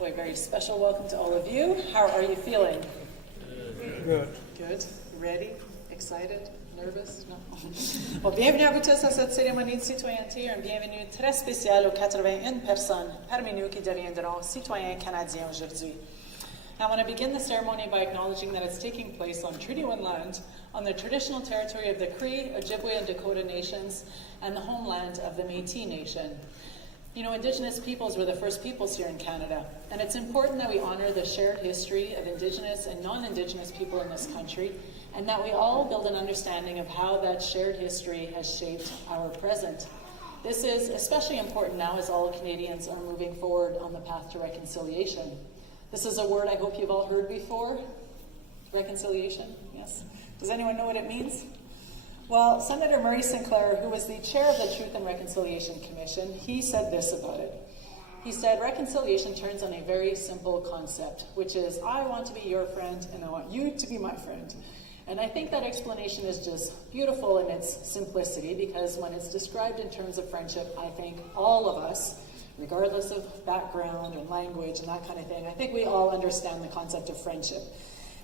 Boy, very special welcome to all of you. How are you feeling? Good. Good? Ready? Excited? Nervous? No? Bon, bienvenue à vous tous à cette cérémonie de citoyenneté. Un bienvenue très spécial aux 81 personnes parmi nous qui deviendront citoyens canadiens aujourd'hui. I want to begin the ceremony by acknowledging that it's taking place on Treaty 1 land, on the traditional territory of the Cree, Ojibwe, and Dakota nations, and the homeland of the Métis Nation. You know, Indigenous peoples were the first peoples here in Canada, and it's important that we honor the shared history of Indigenous and non-Indigenous people in this country, and that we all build an understanding of how that shared history has shaped our present. This is especially important now as all Canadians are moving forward on the path to reconciliation. This is a word I hope you've all heard before. Reconciliation, yes? Does anyone know what it means? Well, Senator Murray Sinclair, who was the chair of the Truth and Reconciliation Commission, he said this about it. He said, reconciliation turns on a very simple concept, which is, I want to be your friend and I want you to be my friend. And I think that explanation is just beautiful in its simplicity, because when it's described in terms of friendship, I think all of us, regardless of background and language and that kind of thing, I think we all understand the concept of friendship.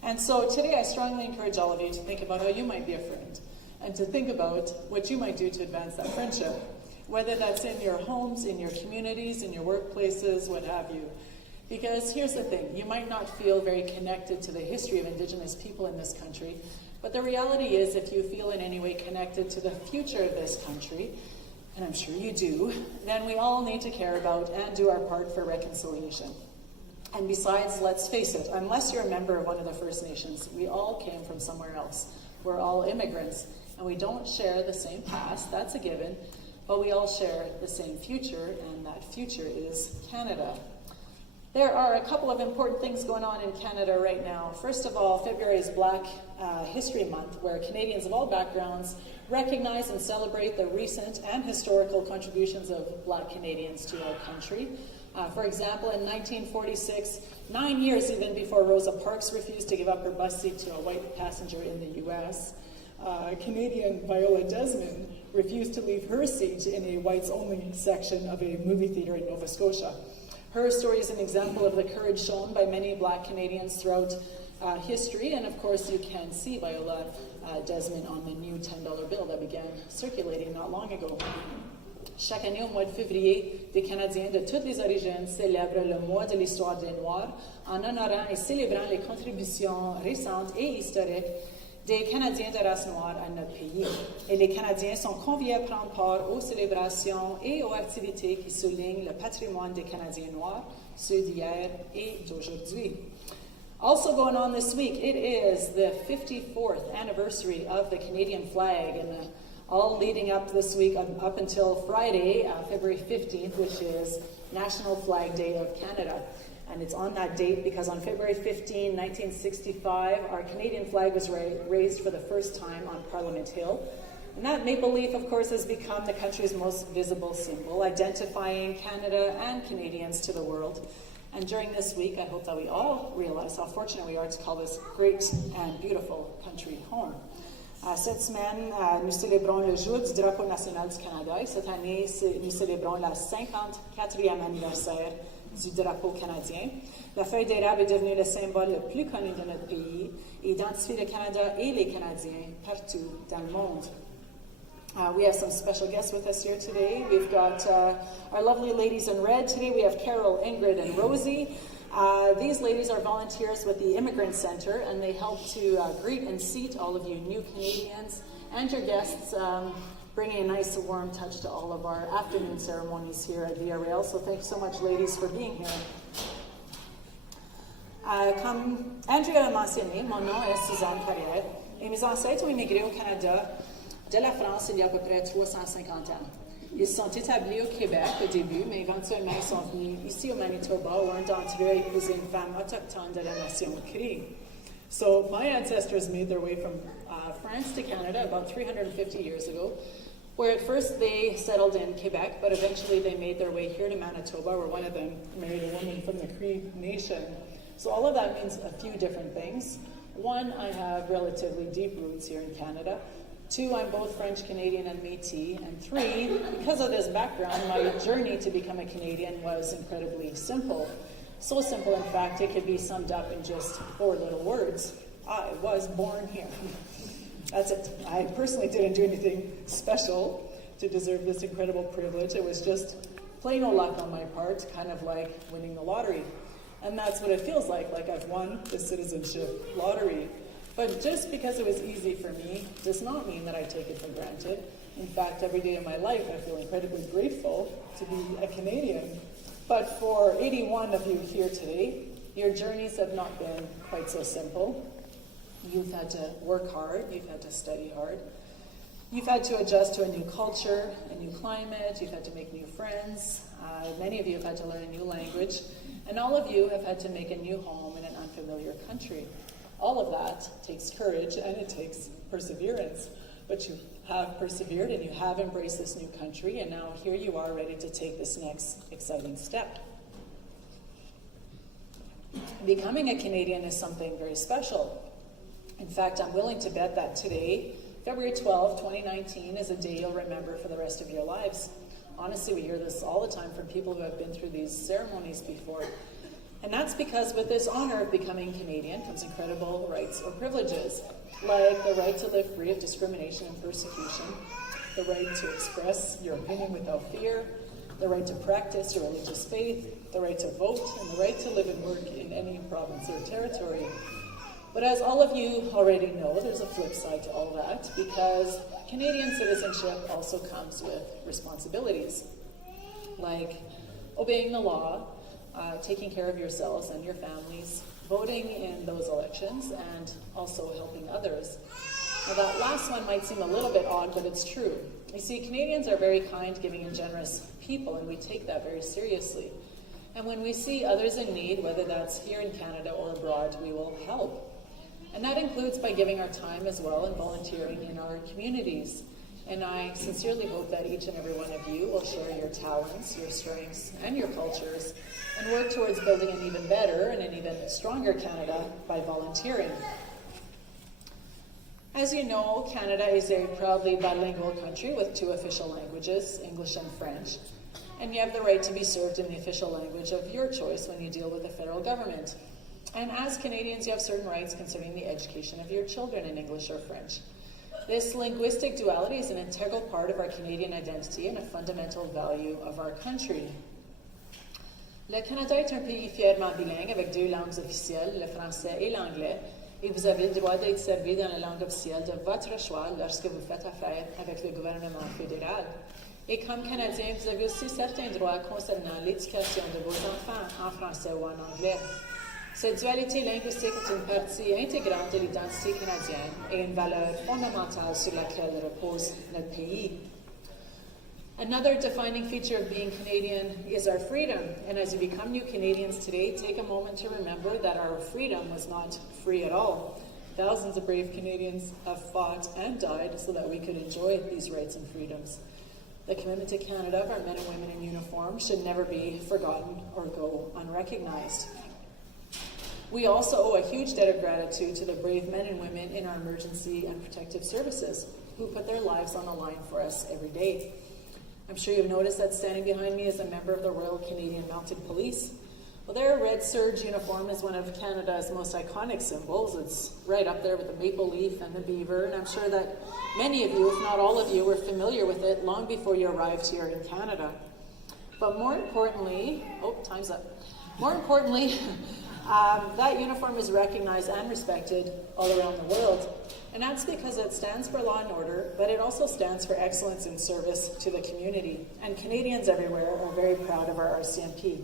And so today I strongly encourage all of you to think about how you might be a friend, and to think about what you might do to advance that friendship, whether that's in your homes, in your communities, in your workplaces, what have you. Because here's the thing, you might not feel very connected to the history of Indigenous people in this country, but the reality is if you feel in any way connected to the future of this country, and I'm sure you do, then we all need to care about and do our part for reconciliation. And besides, let's face it, unless you're a member of one of the First Nations, we all came from somewhere else. We're all immigrants, and we don't share the same past, that's a given, but we all share the same future, and that future is Canada. There are a couple of important things going on in Canada right now. First of all, February is Black History Month, where Canadians of all backgrounds recognize and celebrate the recent and historical contributions of Black Canadians to our country. For example, in 1946, 9 years even before Rosa Parks refused to give up her bus seat to a white passenger in the U.S., Canadian Viola Desmond refused to leave her seat in a whites-only section of a movie theater in Nova Scotia. Her story is an example of the courage shown by many Black Canadians throughout history, and of course you can see Viola Desmond on the new $10 bill that began circulating not long ago. Chaque année au mois de février, des Canadiens de toutes les origines célèbrent le mois de l'histoire des Noirs en honorant et célébrant les contributions récentes et historiques des Canadiens de race noire à notre pays. Et les Canadiens sont conviés à prendre part aux célébrations et aux activités qui soulignent le patrimoine des Canadiens noirs, ceux d'hier et d'aujourd'hui. Also going on this week, it is the 54th anniversary of the Canadian flag, and all leading up this week up until Friday, February 15th, which is National Flag Day of Canada. And it's on that date because on February 15, 1965, our Canadian flag was raised for the first time on Parliament Hill. And that maple leaf, of course, has become the country's most visible symbol, identifying Canada and Canadians to the world. And during this week, I hope that we all realize how fortunate we are to call this great and beautiful country home. Cette semaine, nous célébrons le jour du drapeau national du Canada, et cette année, nous célébrons la 54e anniversaire du drapeau canadien. La feuille d'érable est devenue le symbole le plus connu de notre pays et identifie le Canada et les Canadiens partout dans le monde. We have some special guests with us here today. We've got our lovely ladies in red. Today we have Carol, Ingrid, and Rosie. These ladies are volunteers with the Immigrant Center, and they help to greet and seat all of you new Canadians and your guests, bringing a nice warm touch to all of our afternoon ceremonies here at Via Rail. So thanks so much, ladies, for being here. Comme Andrea l'a mentionné, mon nom est Suzanne Carrière, et mes ancêtres ont immigré au Canada de la France il y a à peu près 350 ans. Ils sont établis au Québec au début, mais éventuellement ils sont venus ici au Manitoba, où un d'entre eux a épousé une femme autochtone de la nation Cree. So my ancestors made their way from France to Canada about 350 years ago, where at first they settled in Quebec, but eventually they made their way here to Manitoba, where one of them married a woman from the Cree Nation. So all of that means a few different things. One, I have relatively deep roots here in Canada. Two, I'm both French Canadian and Métis. And three, because of this background, my journey to become a Canadian was incredibly simple. So simple, in fact, it could be summed up in just 4 little words. I was born here. That's it. I personally didn't do anything special to deserve this incredible privilege. It was just plain old luck on my part, kind of like winning the lottery. And that's what it feels like I've won the citizenship lottery. But just because it was easy for me does not mean that I take it for granted. In fact, every day of my life, I feel incredibly grateful to be a Canadian. But for 81 of you here today, your journeys have not been quite so simple. You've had to work hard, you've had to study hard. You've had to adjust to a new culture, a new climate, you've had to make new friends. Many of you have had to learn a new language. And all of you have had to make a new home in an unfamiliar country. All of that takes courage and it takes perseverance. But you have persevered and you have embraced this new country, and now here you are ready to take this next exciting step. Becoming a Canadian is something very special. In fact, I'm willing to bet that today, February 12, 2019, is a day you'll remember for the rest of your lives. Honestly, we hear this all the time from people who have been through these ceremonies before. And that's because with this honor of becoming Canadian comes incredible rights or privileges, like the right to live free of discrimination and persecution, the right to express your opinion without fear, the right to practice your religious faith, the right to vote, and the right to live and work in any province or territory. But as all of you already know, there's a flip side to all that, because Canadian citizenship also comes with responsibilities, like obeying the law, taking care of yourselves and your families, voting in those elections, and also helping others. Now that last one might seem a little bit odd, but it's true. You see, Canadians are very kind, giving, and generous people, and we take that very seriously. And when we see others in need, whether that's here in Canada or abroad, we will help. And that includes by giving our time as well and volunteering in our communities. And I sincerely hope that each and every one of you will share your talents, your strengths, and your cultures, and work towards building an even better and an even stronger Canada by volunteering. As you know, Canada is a proudly bilingual country with 2 official languages, English and French, and you have the right to be served in the official language of your choice when you deal with the federal government. And as Canadians, you have certain rights concerning the education of your children in English or French. This linguistic duality is an integral part of our Canadian identity and a fundamental value of our country. Le Canada est un pays fièrement bilingue avec 2 langues officielles, le français et l'anglais, et vous avez le droit d'être servi dans la langue officielle de votre choix lorsque vous faites affaire avec le gouvernement fédéral. Et comme Canadien, vous avez aussi certains droits concernant l'éducation de vos enfants en français ou en anglais. Cette dualité linguistique est une partie intégrante de l'identité canadienne et une valeur fondamentale sur laquelle repose notre pays. Another defining feature of being Canadian is our freedom. And as you become new Canadians today, take a moment to remember that our freedom was not free at all. Thousands of brave Canadians have fought and died so that we could enjoy these rights and freedoms. The commitment to Canada of our men and women in uniform should never be forgotten or go unrecognized. We also owe a huge debt of gratitude to the brave men and women in our emergency and protective services who put their lives on the line for us every day. I'm sure you've noticed that standing behind me is a member of the Royal Canadian Mounted Police. Well, their red serge uniform is one of Canada's most iconic symbols. It's right up there with the maple leaf and the beaver, and I'm sure that many of you, if not all of you, were familiar with it long before you arrived here in Canada. But more importantly, time's up. More importantly, that uniform is recognized and respected all around the world. And that's because it stands for law and order, but it also stands for excellence in service to the community. And Canadians everywhere are very proud of our RCMP.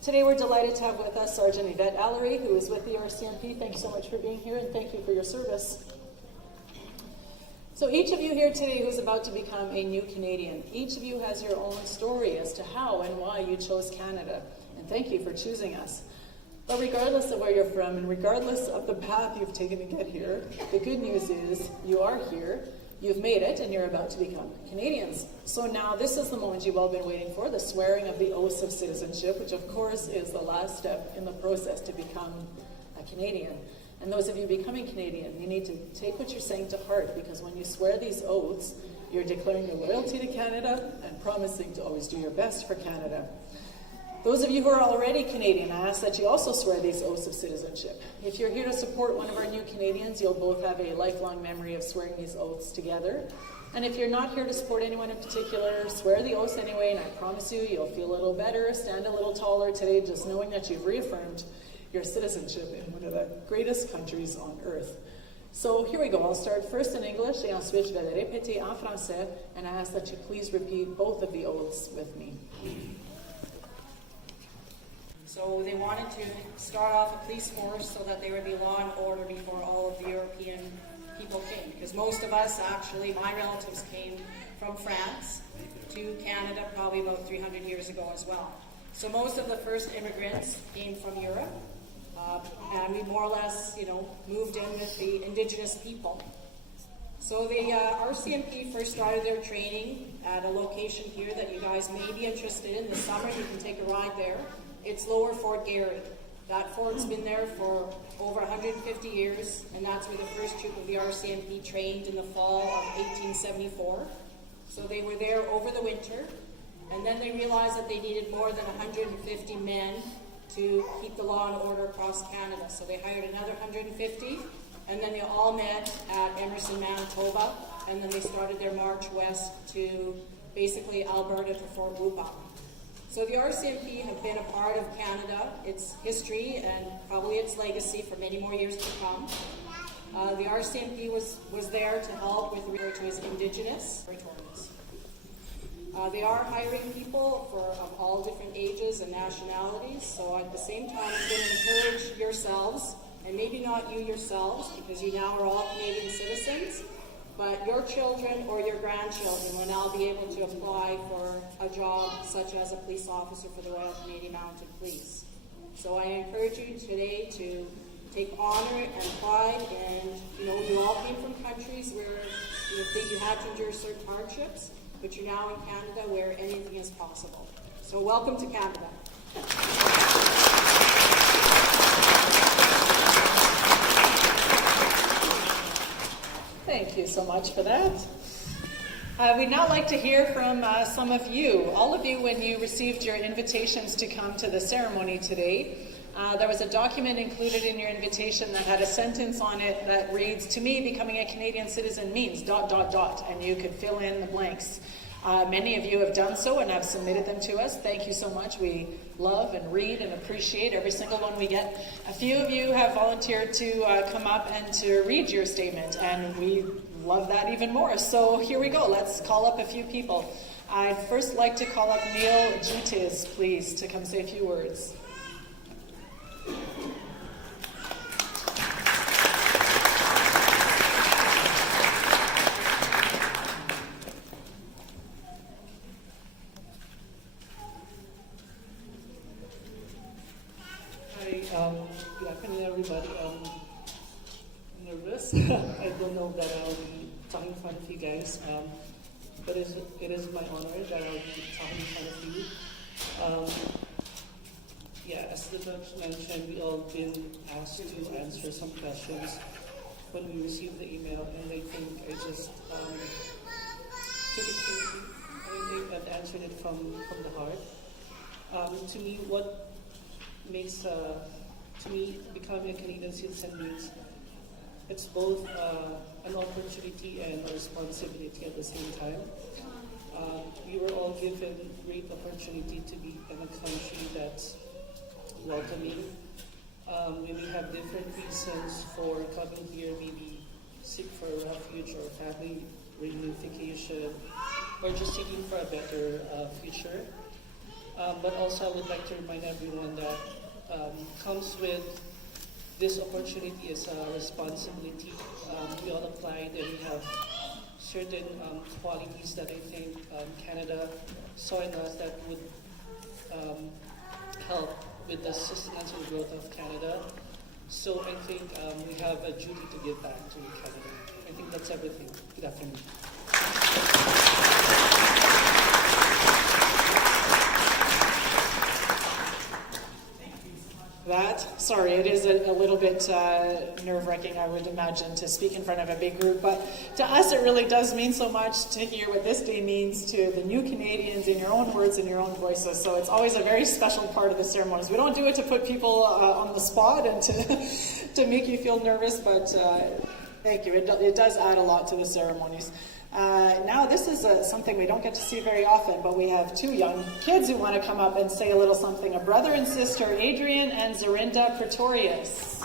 Today we're delighted to have with us Sergeant Yvette Allery, who is with the RCMP. Thank you so much for being here, and thank you for your service. So each of you here today who's about to become a new Canadian, each of you has your own story as to how and why you chose Canada. And thank you for choosing us. But regardless of where you're from and regardless of the path you've taken to get here, the good news is you are here, you've made it, and you're about to become Canadians. So now this is the moment you've all been waiting for, the swearing of the oaths of citizenship, which of course is the last step in the process to become a Canadian. And those of you becoming Canadian, you need to take what you're saying to heart, because when you swear these oaths, you're declaring your loyalty to Canada and promising to always do your best for Canada. Those of you who are already Canadian, I ask that you also swear these oaths of citizenship. If you're here to support one of our new Canadians, you'll both have a lifelong memory of swearing these oaths together. And if you're not here to support anyone in particular, swear the oaths anyway, and I promise you, you'll feel a little better, stand a little taller today, just knowing that you've reaffirmed your citizenship in one of the greatest countries on earth. So here we go. I'll start first in English, et ensuite je vais le répéter en français, and I ask that you please repeat both of the oaths with me. So they wanted to start off a police force so that there would be law and order before all of the European people came. Because most of us, actually, my relatives came from France to Canada probably about 300 years ago as well. So most of the first immigrants came from Europe, and we more or less, moved in with the indigenous people. So the RCMP first started their training at a location here that you guys may be interested in. This summer, you can take a ride there. It's Lower Fort Garry. That fort's been there for over 150 years, and that's where the first troop of the RCMP trained in the fall of 1874. So they were there over the winter, and then they realized that they needed more than 150 men to keep the law and order across Canada. So they hired another 150, and then they all met at Emerson, Manitoba, and then they started their march west to basically Alberta to Fort Whoopa. So the RCMP have been a part of Canada, its history, and probably its legacy for many more years to come. The RCMP was there to help with regard to his Indigenous territories. They are hiring people of all different ages and nationalities, so at the same time, I'm going to encourage yourselves, and maybe not you yourselves, because you now are all Canadian citizens, but your children or your grandchildren will now be able to apply for a job such as a police officer for the Royal Canadian Mounted Police. So I encourage you today to take honor and pride in, you all came from countries where you had to endure certain hardships, but you're now in Canada where anything is possible. So welcome to Canada. Thank you so much for that. We'd now like to hear from some of you, all of you, when you received your invitations to come to the ceremony today. There was a document included in your invitation that had a sentence on it that reads, "To me, becoming a Canadian citizen means ... and you could fill in the blanks. Many of you have done so and have submitted them to us. Thank you so much. We love and read and appreciate every single one we get. A few of you have volunteered to come up and to read your statement, and we love that even more. So here we go. Let's call up a few people. I'd first like to call up Neil Jutiz, please, to come say a few words. Good afternoon, everybody. I'm nervous. I don't know that I'll be talking in front of you guys, but it is my honor that I'll be talking in front of you. As the judge mentioned, we all been asked to answer some questions when we received the email, and I think I just took it to I think I've answered it from the heart. To me, what makes to me becoming a Canadian citizen means it's both an opportunity and a responsibility at the same time. We were all given great opportunity to be in a country that's welcoming. We may have different reasons for coming here, maybe seek for refuge or family reunification, or just seeking for a better future. But also I would like to remind everyone that comes with this opportunity is a responsibility. We all applied and we have certain qualities that I think Canada saw in us that would help with the sustenance and growth of Canada. So I think we have a duty to give back to Canada. I think that's everything. Good afternoon. Sorry, it is a little bit nerve-wracking, I would imagine, to speak in front of a big group, but to us it really does mean so much to hear what this day means to the new Canadians in your own words and your own voices. So it's always a very special part of the ceremonies. We don't do it to put people on the spot and to make you feel nervous, but thank you. It does add a lot to the ceremonies. Now this is something we don't get to see very often, but we have two young kids who want to come up and say a little something. A brother and sister, Adrian and Zorinda Pretorius.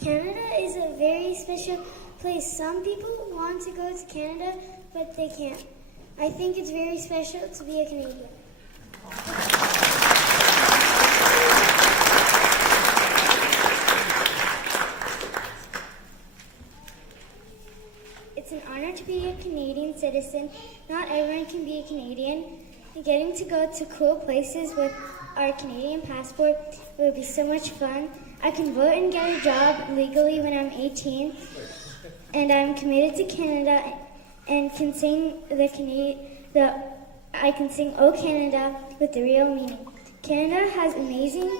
Canada is a very special place. Some people want to go to Canada, but they can't. I think it's very special to be a Canadian. It's an honor to be a Canadian citizen. Not everyone can be a Canadian. Getting to go to cool places with our Canadian passport will be so much fun. I can vote and get a job legally when I'm 18, and I'm committed to Canada and can sing I can sing "Oh Canada" with the real meaning. Canada has amazing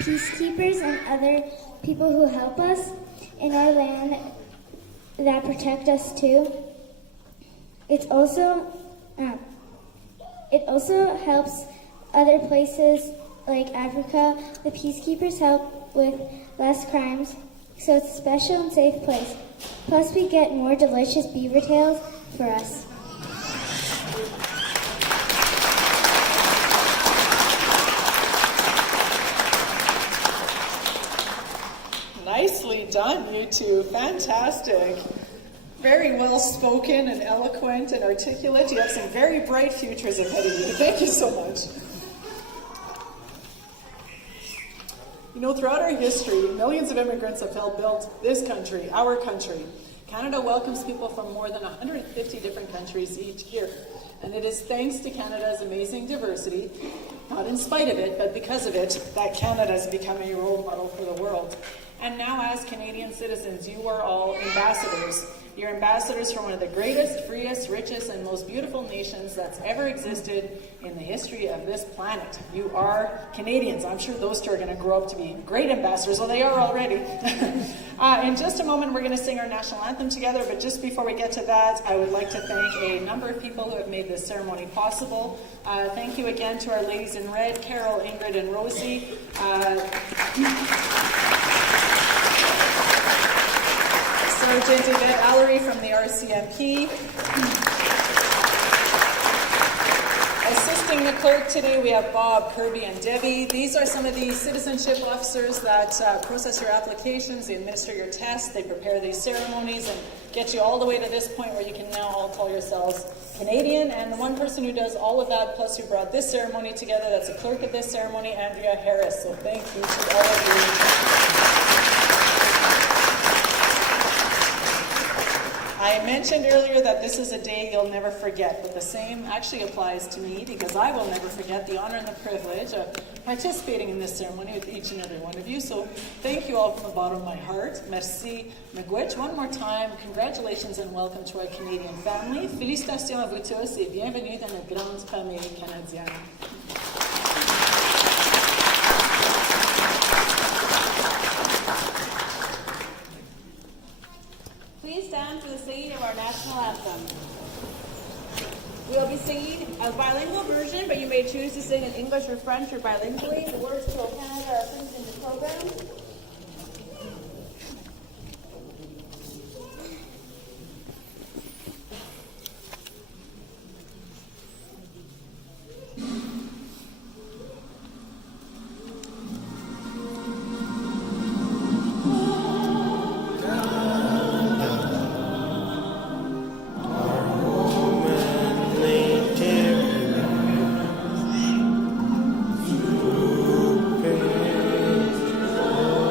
peacekeepers and other people who help us in our land that protect us too. It also helps other places like Africa. The peacekeepers help with less crimes, so it's a special and safe place. Plus we get more delicious beaver tails for us. Nicely done, you two. Fantastic. Very well spoken and eloquent and articulate. You have some very bright futures ahead of you. Thank you so much. You know, throughout our history, millions of immigrants have helped build this country, our country. Canada welcomes people from more than 150 different countries each year. And it is thanks to Canada's amazing diversity, not in spite of it, but because of it, that Canada has become a role model for the world. And now, as Canadian citizens, you are all ambassadors. You're ambassadors for one of the greatest, freest, richest, and most beautiful nations that's ever existed in the history of this planet. You are Canadians. I'm sure those two are going to grow up to be great ambassadors. Well, they are already. In just a moment, we're going to sing our national anthem together, but just before we get to that, I would like to thank a number of people who have made this ceremony possible. Thank you again to our ladies in red, Carol, Ingrid, and Rosie. Sergeant Yvette Allery from the RCMP. Assisting the clerk today, we have Bob, Kirby, and Debbie. These are some of the citizenship officers that process your applications, they administer your tests, they prepare these ceremonies, and get you all the way to this point where you can now all call yourselves Canadian. And the one person who does all of that, plus who brought this ceremony together, that's the clerk of this ceremony, Andrea Harris. So thank you to all of you. I mentioned earlier that this is a day you'll never forget, but the same actually applies to me because I will never forget the honor and the privilege of participating in this ceremony with each and every one of you. So thank you all from the bottom of my heart. Merci, miigwech. One more time, congratulations and welcome to our Canadian family. Félicitations à vous tous et bienvenue dans notre grande famille canadienne. Please stand for the singing of our national anthem. We will be singing a bilingual version, but you may choose to sing in English or French or bilingually. The words to "O Canada" are printed in the program. Our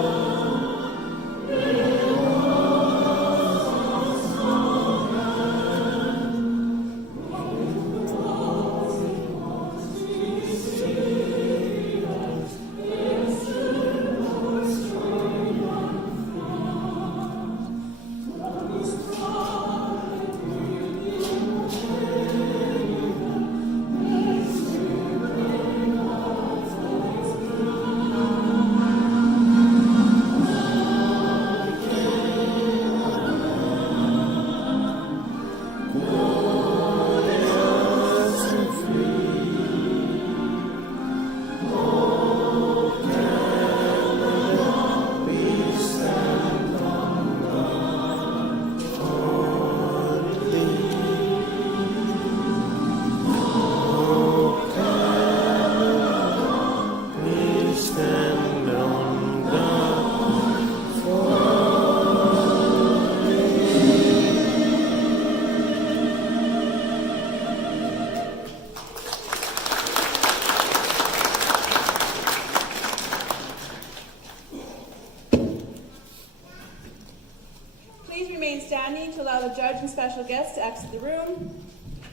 to allow the judge and special guests to exit the room.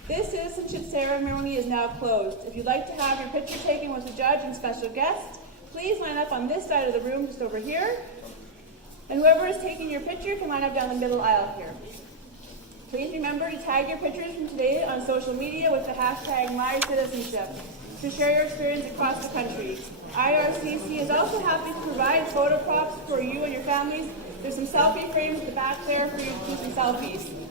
This citizenship ceremony is now closed. If you'd like to have your picture taken with the judge and special guest, please line up on this side of the room, just over here. And whoever is taking your picture can line up down the middle aisle here. Please remember to tag your pictures from today on social media with the hashtag #MyCitizenship to share your experience across the country. IRCC is also happy to provide photo props for you and your families. There's some selfie frames at the back there for you to do some selfies.